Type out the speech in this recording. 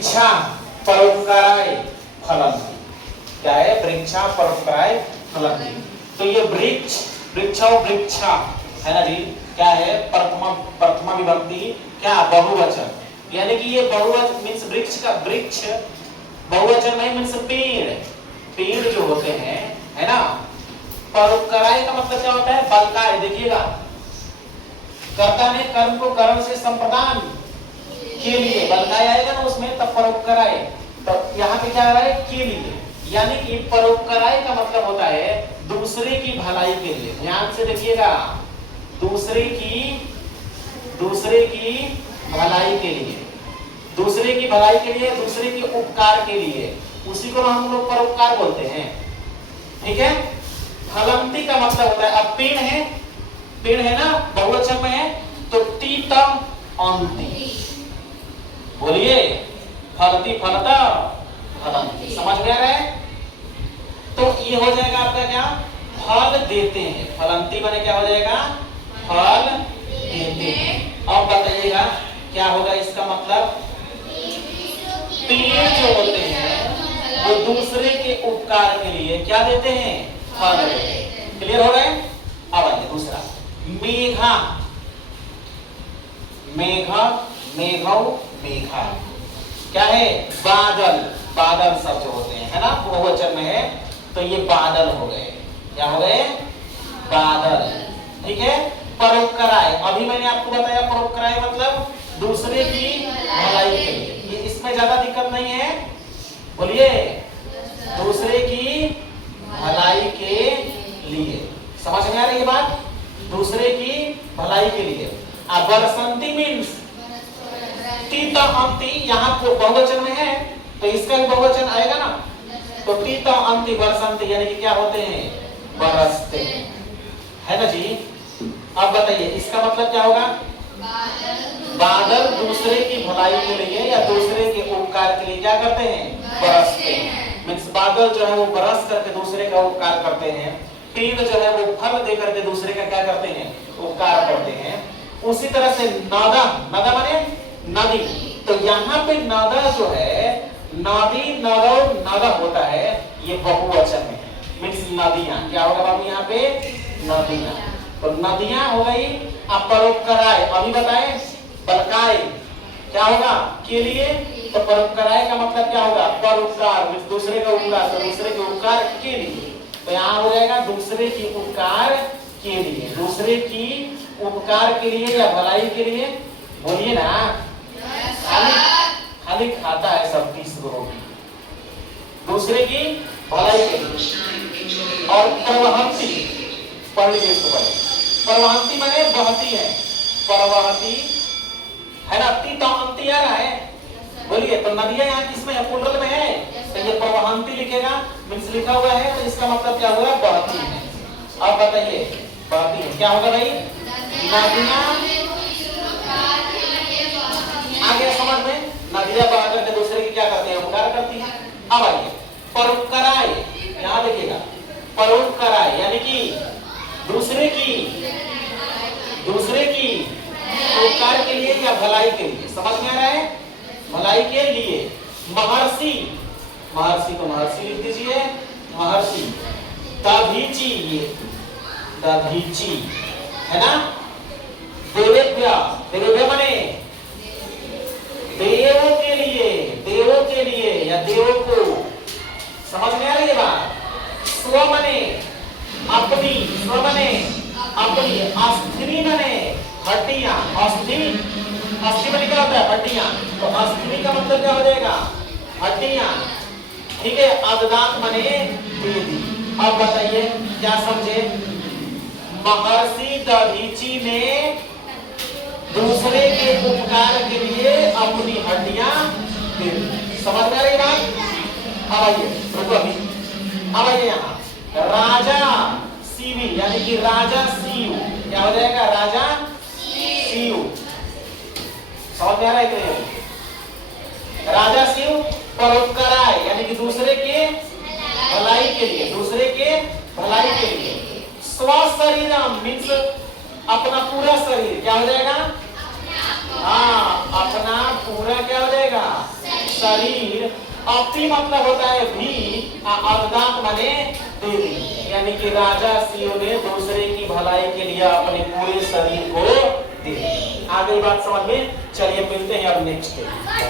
वृक्षा परोपकाराय फलन्ति। क्या है? वृक्षा परोपकाराय फलन्ति। तो ये वृक्ष, वृक्ष और वृक्षा है ना जी, क्या है? प्रथमा विभक्ति, क्या? बहुवचन। यानी कि ये बहुवचन मींस वृक्ष का वृक्ष बहुवचन में मींस पेड़, पेड़ जो होते हैं है ना। परोपकाराय का मतलब क्या होता है? बलकाय। देखिएगा, कर्ता ने कर्म को कर्म से संप्रदान के लिए बलकाय आएगा ना उसमें, तब परोपकाराय। तो यहाँ पे क्या आ रहा है? के लिए। यानी कि परोपकाराय का मतलब होता है दूसरे की भलाई के लिए। ध्यान से देखिएगा, दूसरे की भलाई के लिए, दूसरे की भलाई के लिए, दूसरे के उपकार के लिए, उसी को हम लोग परोपकार बोलते हैं। ठीक है। फलंती का मतलब होता है, अब पेड़ है, पेड़ है ना, बहुवचन में है, तो तीतम अंति। बोलिए, फलती फलता फलंती। समझ में आ रहा है? तो ये हो जाएगा आपका क्या? फल देते हैं। फलंती बने क्या हो जाएगा? फल देते हैं। अब बताइएगा क्या होगा इसका मतलब? पेड़ जो होते हैं वो दूसरे के उपकार के लिए क्या देते हैं? फल देते हैं। क्लियर हो रहा है? अब आइए दूसरा, मेघा, मेघा, मेघौ, मेघा। क्या है? बादल, बादल सब जो होते हैं है ना, बहुवचन में है, तो ये बादल हो गए। क्या हो गए? बादल। ठीक है। परोपकाराय, अभी मैंने आपको बताया परोपकाराय मतलब दूसरे की भलाई के लिए। ये इसमें ज्यादा दिक्कत नहीं है। बोलिए, दूसरे की भलाई के लिए। समझ में आ रही है बात? दूसरे की भलाई के लिए। अब बरसंती मीन्स तीता अंति, यहाँ को बहुवचन में है तो इसका भी बहुवचन आएगा ना, तो तीता अंति बरसंती यानी कि क्या होते हैं? बरसते है ना जी। अब बताइए इसका मतलब क्या होगा? बादल दूसरे की भलाई के लिए या दूसरे के उपकार के लिए क्या करते हैं? बरसते हैं। मींस बादल जो है वो बरस करके दूसरे का उपकार करते हैं, पेड़ जो है वो फल दे करके दूसरे का क्या करते हैं? उपकार करते हैं। उसी तरह से नदा, नदा माने नदी, तो यहाँ पे नदा जो है, नदी, नदौ, नदा होता है, ये बहुवचन में है, मींस नदियां। क्या होगा बाबू यहाँ पे? नदियां। तो नदियां हो गई। अब परोपकाराय, अभी बताए बलकाय क्या होगा? के लिए। तो परोपकाराय का मतलब क्या होगा? परोपकार, दूसरे का उपकार, तो दूसरे के उपकार के लिए। तो यहाँ हो जाएगा दूसरे की उपकार के लिए, दूसरे की उपकार के लिए या भलाई के लिए। बोलिए ना, खाली खाली खाता है सब 30 रोटी, दूसरे की भलाई के लिए। और प्रवहंती, पढ़ लीजिए इसको पहले। प्रवहंती माने बहती है, प्रवहती है ना। तीता अंति आ रहा है। बोलिए, तो नदियां यहाँ किसमें है? प्लुरल में है, तो ये प्रवहंती लिखेगा, मींस लिखा हुआ है, तो इसका मतलब क्या हुआ? बहती है। अब बताइए बहती है क्या होगा भाई? नदियां। आगे समझ में? नदियां बहा करके दूसरे की क्या करती है? उपकार करती है। अब आइए परोपकाराय, यहाँ देखिएगा, परोपकाराय यानी कि दूसरे की उपकार के लिए या भलाई के लिए। समझ में आ रहा है? भलाई के लिए। महर्षि, महर्षि को महर्षि लिख दीजिए, महर्षि। दधीची, ये दधीची है ना। देवेभ्य, देवेभ्य माने देवों के लिए, देवों के लिए या देवों को। समझ में आ रही है बात? स्व माने अपनी, स्व माने अपनी। अस्थिनी माने हड्डियां, अस्थि, अस्थि माने क्या होता है? हड्डियां। तो अस्थिनी का मतलब क्या हो जाएगा? हड्डियां। ठीक है। अददात माने वेदी। अब बताइए क्या समझे? महर्षि दधीची ने दूसरे के उपकार के लिए अपनी हड्डियां दे दी। समझ में आ रही बात? अब आइए रुको अभी, अब आइए यहाँ राजा सीवी यानी कि राजा सीयू। क्या हो जाएगा? राजा सीयू। समझ में आ रहा है कि नहीं? राजा सीयू परोपकाराय यानी कि दूसरे के भलाई के लिए, दूसरे के भलाई के लिए। स्वशरीरम मीन्स अपना पूरा शरीर। क्या हो जाएगा? हाँ, अपना पूरा क्या हो जाएगा? शरीर, अपनी मतलब होता है भी, अवदान माने देवी, यानी कि राजा सीओ ने दूसरे की भलाई के लिए अपने पूरे शरीर को दे। आगे बात समझ में, चलिए मिलते हैं अब नेक्स्ट।